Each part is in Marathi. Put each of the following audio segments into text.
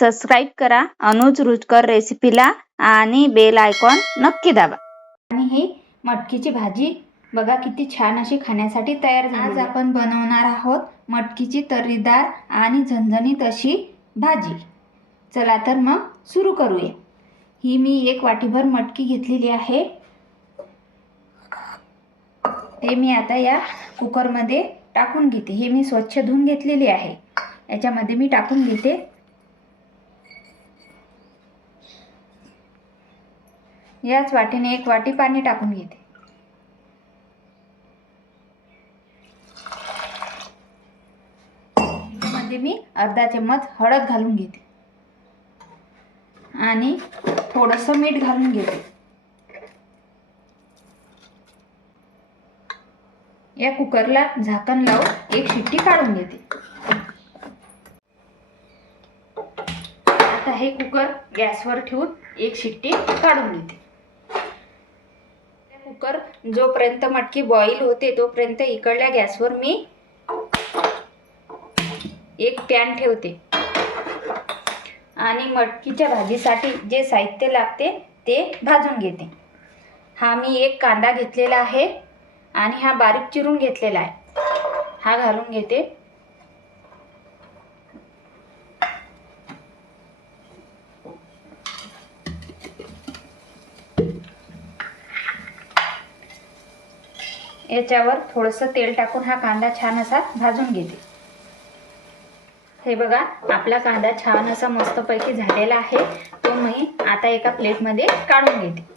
सबस्क्राईब करा. अनुज रुचकर रेसिपीला आणि बेल आयकॉन नक्की दाबा. आणि ही मटकीची भाजी बघा किती छान अशी खाण्यासाठी तयार झाली आज आपण बनवणार आहोत मटकीची तर्रीदार आणि झणझणीत अशी भाजी. चला तर मग सुरू करूया. ही मी एक वाटीभर मटकी घेतलेली आहे. ते मी आता या कुकरमध्ये टाकून घेते. हे मी स्वच्छ धुवून घेतलेली आहे. याच्यामध्ये मी टाकून घेते. याच वाटीने एक वाटी पाणी टाकून घेते. मध्ये मी अर्धा चम्मच हळद घालून घेते. आणि थोडंसं मीठ घालून घेते. या कुकरला झाकण लावून एक शिट्टी काढून घेते. आता हे कुकर गॅसवर ठेवून एक शिट्टी काढून घेते. कुकर जोपर्यंत मटकी बॉईल होते तोपर्यंत इकडल्या गॅसवर मी एक पॅन ठेवते. आणि मटकीच्या भाजीसाठी जे साहित्य लागते ते भाजून घेते. हा मी एक कांदा घेतलेला आहे आणि हा बारीक चिरून घेतलेला आहे. हा घालून घेते. याच्यावर थोडंसं तेल टाकून हा कांदा छान असा भाजून घेते. हे बघा आपला कांदा छान असा मस्तपैकी झालेला आहे. तो मी आता एका प्लेटमध्ये काढून घेते.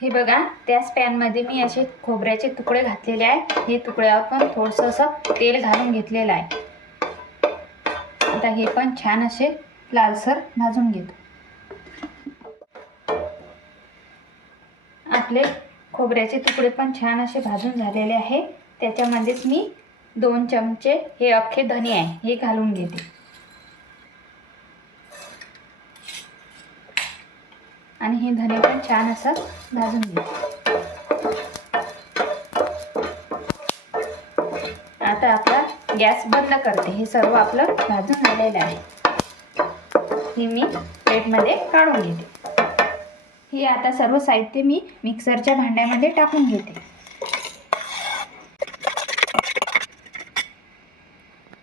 हे बघा त्याच पॅनमध्ये मी असे खोबऱ्याचे तुकडे घातलेले आहे हे तुकड्यावर पण थोडंसं असं तेल घालून घेतलेलं आहे. आता हे पण छान असे लालसर भाजून घेतो. आपले खोबऱ्याचे तुकडे पण छान असे भाजून झालेले आहे. त्याच्यामध्येच मी दोन चमचे हे अख्खे धने आहे हे घालून घेते. आणि हे धने पण छान असं भाजून घेते. आता आपला गॅस बंद करते. हे सर्व आपलं भाजून झालेलं आहे. हे मी प्लेटमध्ये काढून घेते. हे आता सर्व साहित्य मी मिक्सरच्या भांड्यामध्ये टाकून घेते.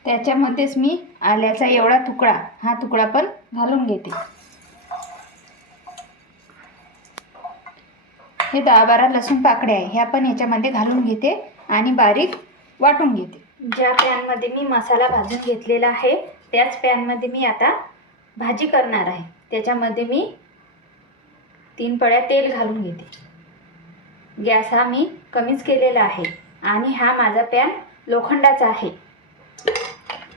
त्याच्यामध्येच मी आल्याचा एवढा तुकडा हा तुकडा पण घालून घेते. हे दहा बारा लसूण पाकड्या आहे ह्या पण याच्यामध्ये घालून घेते आणि बारीक वाटून घेते. ज्या पॅनमध्ये मी मसाला भाजून घेतलेला आहे त्याच पॅनमध्ये मी आता भाजी करणार आहे. त्याच्यामध्ये मी तीन पळ्या तेल घालून घेते. गॅस हा मी कमीच केलेला आहे आणि हा माझा पॅन लोखंडाचा आहे.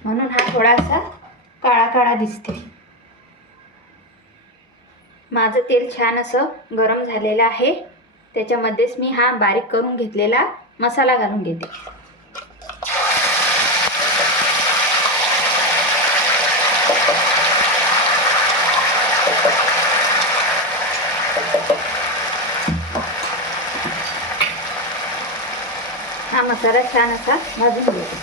म्हणून हा थोडासा काळा काळा दिसते. माझं तेल छान असं गरम झालेलं आहे. त्याच्यामध्येच मी हा बारीक करून घेतलेला मसाला घालून घेते हा मसाला छान असा भाजून घेते.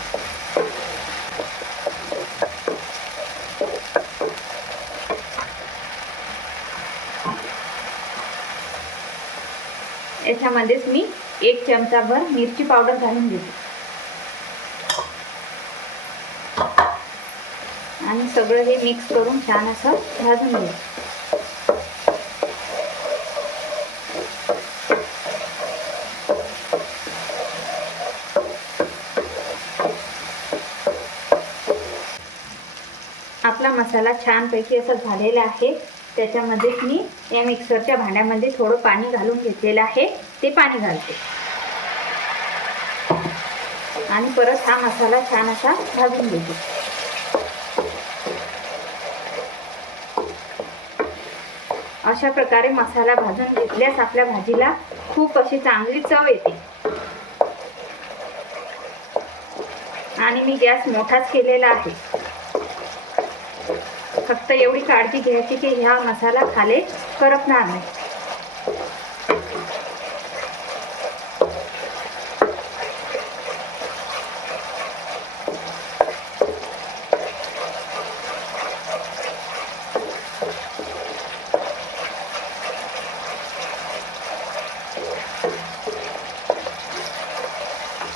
याच्यामध्येच मी एक चमचाभर मिरची पावडर घालून घेते. आणि सगळं हे मिक्स करून छान असं भाजून घ्यायचं आपला मसाला छानपैकी असा झालेला आहे. त्याच्यामध्येच मी या मिक्सरच्या भांड्यामध्ये थोडं पाणी घालून घेतलेलं आहे. ते पाणी घालते. आणि परत हा मसाला छान असा भाजून घेते. अशा प्रकारे मसाला भाजून घेतल्यास आपल्या भाजीला खूप अशी चांगली चव येते. आणि मी गॅस मोठाच केलेला आहे. फक्त एवढी काळजी घ्यायची की ह्या मसाला खाले करपणार नाही.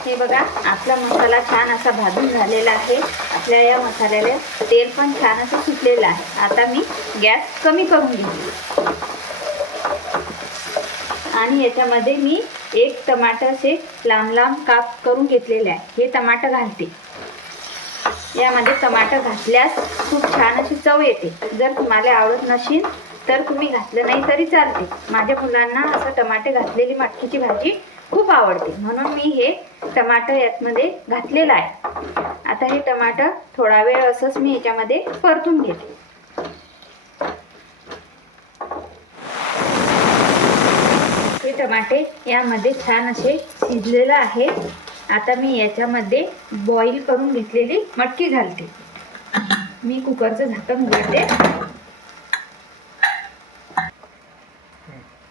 हे बघा आपला मसाला छान असा भाजून झालेला आहे. आपल्या या मसाल्याला तेल पण छान असं सुटलेलं आहे. आता मी गॅस कमी करून घेते. आणि याच्यामध्ये मी एक टमाटर असे लांब लांब काप करून घेतलेले आहे. हे टमाटर घालते. यामध्ये टमाटर घातल्यास खूप छान अशी चव येते. जर तुम्हाला आवडत नसेल तर तुम्ही घातलं नाही तरी चालते. माझ्या मुलांना असं टमाटे घातलेली मटकीची भाजी खूप आवडते. म्हणून मी हे टमाटर यातमध्ये घातलेलं आहे. आता हे टमाटर थोडा वेळ असंच मी याच्यामध्ये परतून घेते. हे टमाटे यामध्ये छान असे शिजलेलं आहे. आता मी याच्यामध्ये बॉईल करून घेतलेली मटकी घालते. मी कुकरचं झाकण उघडते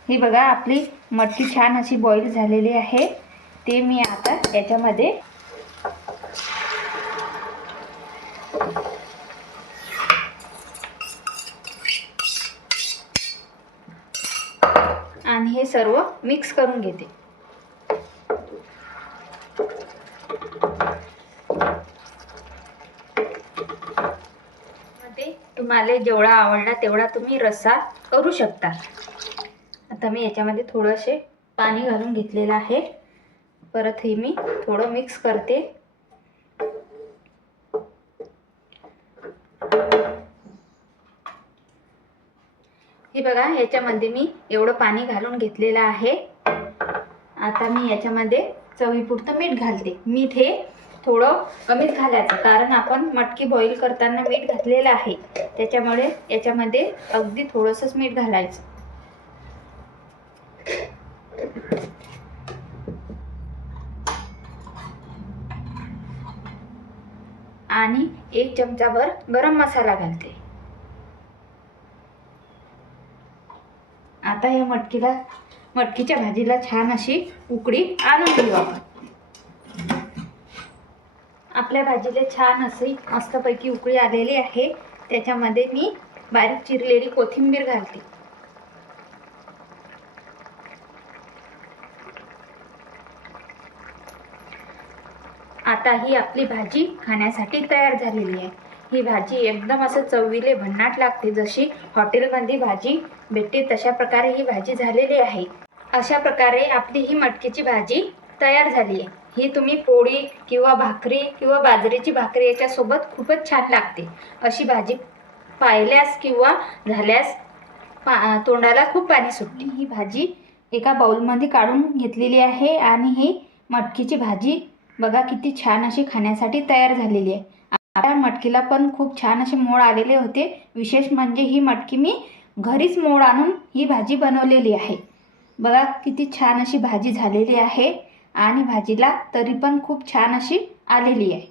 ही बघा आपली मटकी छान अशी बॉईल झालेली आहे. ते मी आता याच्यामध्ये आणि हे सर्व मिक्स करून घेते. मध्ये तुम्हाला जेवढा आवडला तेवढा तुम्ही रस्सा करू शकता. आता मी याच्यामध्ये थोडंसे पाणी घालून घेतलेलं आहे. परत हे मी थोडं मिक्स करते. हे बघा याच्यामध्ये मी एवढं पाणी घालून घेतलेलं आहे. आता मी याच्यामध्ये चवीपुरतं मीठ घालते. मीठ हे थोडं कमीच घालायचं कारण आपण मटकी बॉईल करताना मीठ घातलेलं आहे. त्याच्यामुळे याच्यामध्ये अगदी थोडंसंच मीठ घालायचं. आणि एक चमचाभर गरम मसाला घालते. आता या मटकीला मटकीच्या भाजीला छान अशी उकडी आणून घेऊ आपण. आपल्या भाजीला छान अशी मस्तपैकी उकळी आलेली आहे. त्याच्यामध्ये मी बारीक चिरलेली कोथिंबीर घालते. आता ही आपली भाजी खाण्यासाठी तयार झालेली आहे. ही भाजी एकदम असं चवीले भन्नाट लागते जशी हॉटेलमध्ये भाजी भेटते तशा प्रकारे ही भाजी झालेली आहे. अशा प्रकारे आपली ही मटकीची भाजी तयार झाली आहे. ही तुम्ही पोळी किंवा भाकरी किंवा बाजरीची भाकरी याच्यासोबत खूपच छान लागते. अशी भाजी पाहिल्यास किंवा झाल्यास पा तोंडाला खूप पाणी सुटते. ही भाजी एका बाउलमध्ये काढून घेतलेली आहे आणि ही मटकीची भाजी बघा किती छान अशी खाण्यासाठी तयार झालेली आहे. आपल्या मटकीला पण खूप छान असे मोड आलेले होते. विशेष म्हणजे ही मटकी मी घरीच मोड आणून ही भाजी बनवलेली आहे. बघा किती छान अशी भाजी झालेली आहे आणि भाजीला तरी पण खूप छान अशी आलेली आहे.